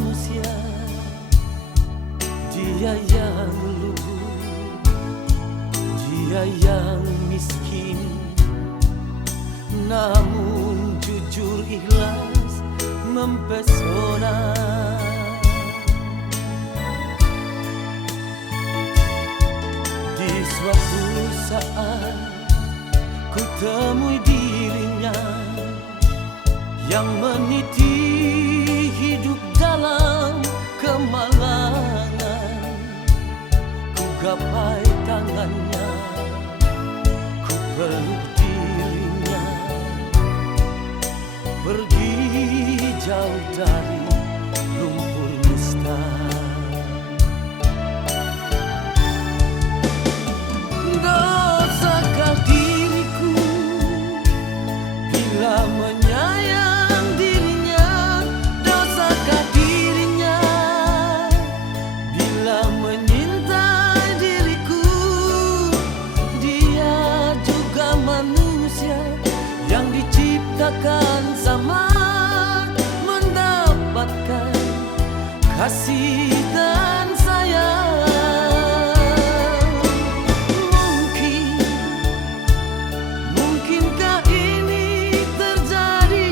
manusia, dia yang lugu, dia yang miskin, namun jujur ikhlas mempesona. Di suatu saat ku temui dirinya yang meniti hidup dalam kemalangan. Ku gapai tangannya, ku peluk dirinya, pergi jauh dari lumpur nista. Dosakah diriku bila menyayang dirinya? Dosakah dirinya bila menyintai diriku? Dia juga manusia yang diciptakan sama, mendapatkan kasih dan sayang. Mungkinkah ini terjadi?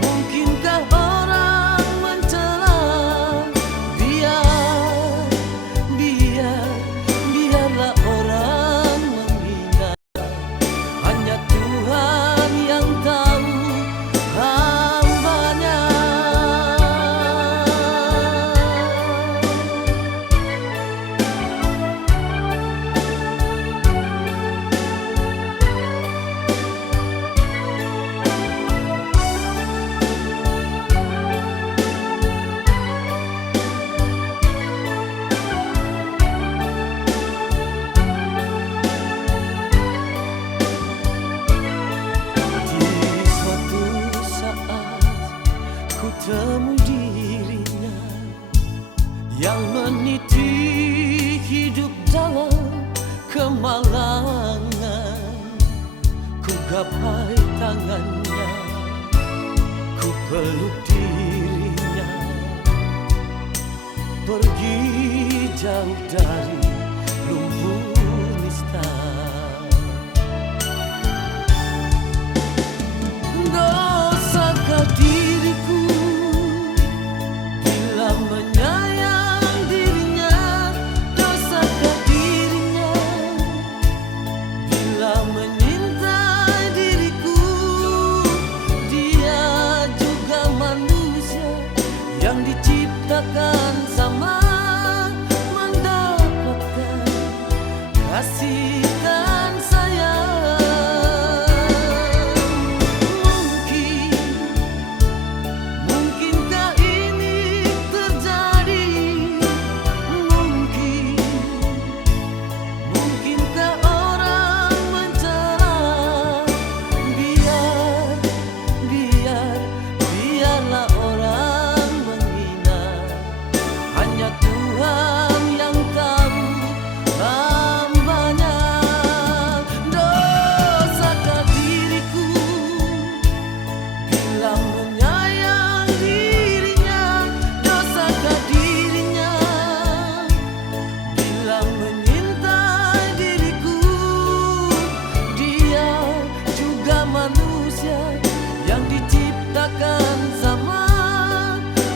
Mungkinkah orang mencela? Biarlah orang menghina. Hanya Tuhan yang tahu hambanya. Di suatu saat ku temui dirinya yang meniti hidup dalam kemalangan. Ku gapai tangannya, ku peluk dirinya, pergi jauh dari lumpur nista. Dosakah diriku bila menyayang dirinya? Dosakah dirinya bila menyintai diriku? Dia juga manusia yang diciptakan sama, mendapatkan kasih dan sayang. Mungkinkah ini terjadi? Mungkinkah orang mencela? Biarlah orang menghina. Hanya Tuhan yang tahu hambanya. Dosakah diriku bila menyayang dirinya? Dosakah dirinya bila menyintai diriku? Dia juga manusia yang diciptakan sama,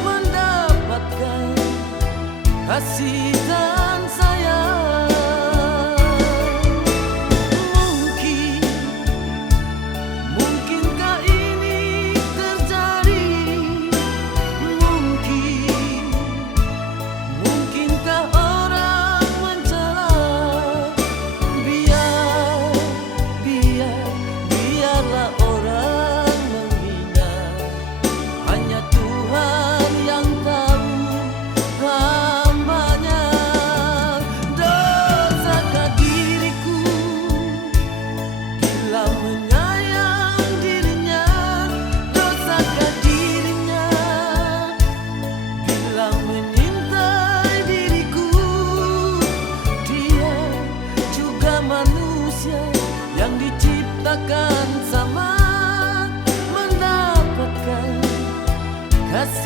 mendapatkan kasih dan sayang. Mungkinkah ini terjadi? Mungkinkah orang mencela? Biarlah orang menghina. Hanya Tuhan yang tahu hambanya.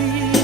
kasih